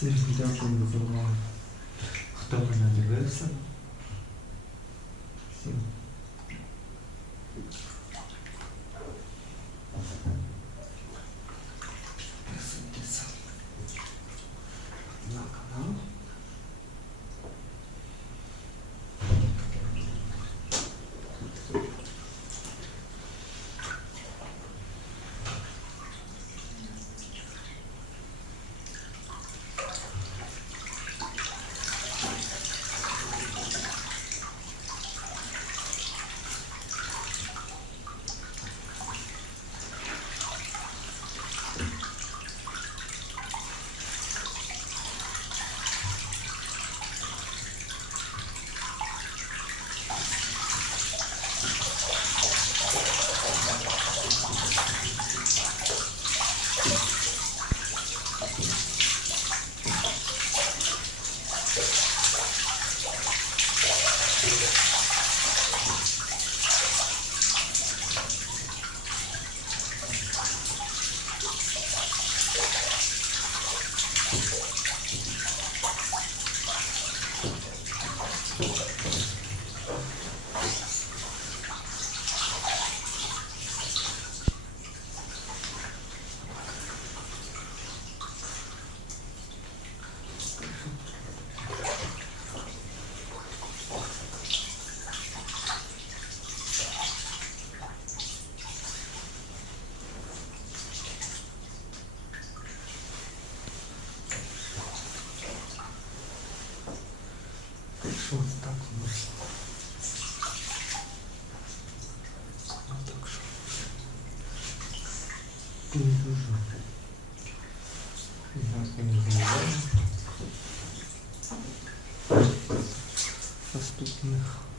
Сергей Дякин, Второй на Дебельсон. что вот так нужно. Вот так что. Не нужно. Я не знаю. Доступных.